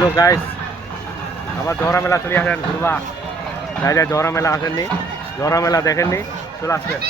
Hello guys, আমার জহরা মেলা চলে আসেন ঘুরবা। যাই যাই জহরা মেলা আসেননি, জহরা মেলা দেখেননি, চলে আসবেন।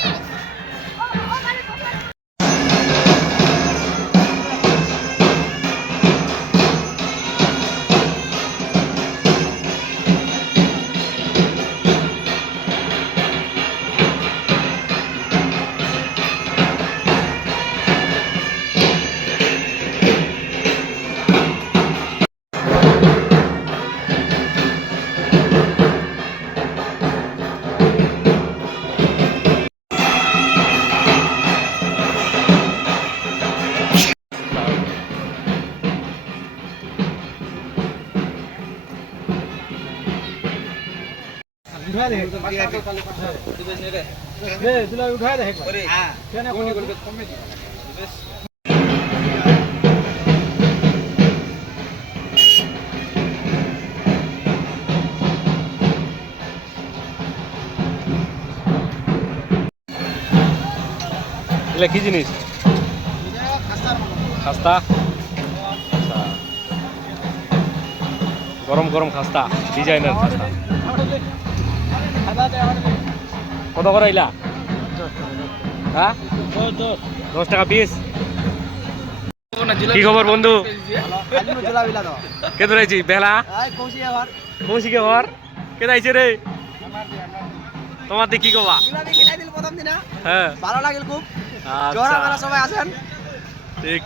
उठा दे उठा दे এগুলা কি জিনিস? খাস্তা। গরম গরম খাস্তা, ডিজাইনার খাস্তা। কত করে এলা? হ্যাঁ, 10 টাকা পিস। কি খবর বন্ধু? কে ধরেছি বেলা কৌশিকে ঘর কে যাইছে রে? তোমার দিয়ে কি কবা? হ্যাঁ, ভালো লাগিল খুব। আচ্ছা, জোহরা মেলা সবাই আসেন। ঠিক।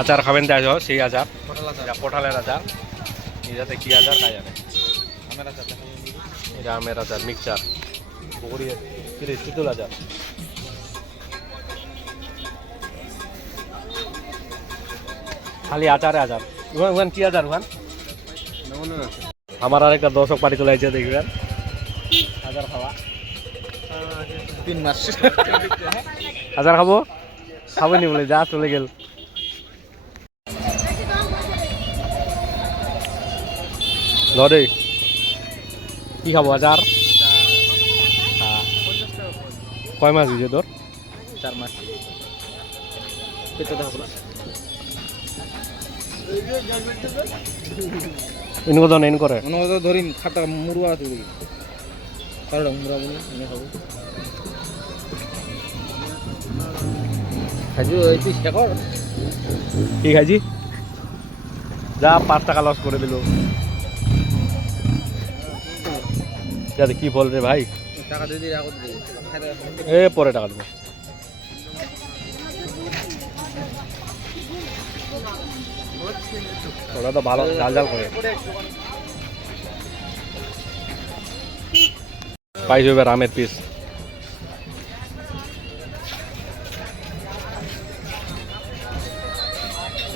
আচার খাবেন দেয় সেই আচার, পটলের আচার। এটাতে কি আচার খাই যাবে? এটা আমের আচার, মিক্সচার, পুকুরি, তেঁতুল আচার। খালি আচারে আচার। ওখান কি আচার? ওখান আমার আরেকটা দর্শক পার্টি চলে আসছে, দেখবেন আচার খাওয়া। 3 মাস আচার খাবো, খাবনি বলে যা চলে গেল। ধরে কি খাবো? আচার। কয় মাস দিছে তোর? 4 মাস। ইন কত নেন করে ধরিন খাতা মুরুয়া তুই কারণ মুরুয়া বলি আমি খাবো খাজু এই তুই শেখর কি খাইছি? যা 5 টাকা লস করে দিল। যাতে কি বল রে ভাই, টাকা দিয়ে দিয়ে রাখো এ পরে টাকা দেবো। ওরা তো ভালো ঝাল ঝাল করে পাইছো এবার আমের পিস।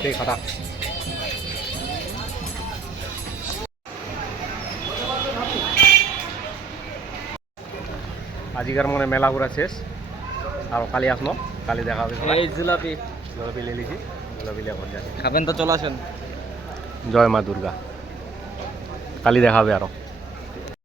ঠিক খাটা। আজিকার মনে মেলা ঘোরা শেষ, আর কালি আসলো, কালি দেখা হবে। এই জিলাপি জিলাপি নিয়ে লিছি, জিলাপি নিয়ে ঘর যাচ্ছি। খাবেন তো চলে আসেন। জয় মা দুর্গা, কালি দেখা হবে আরো।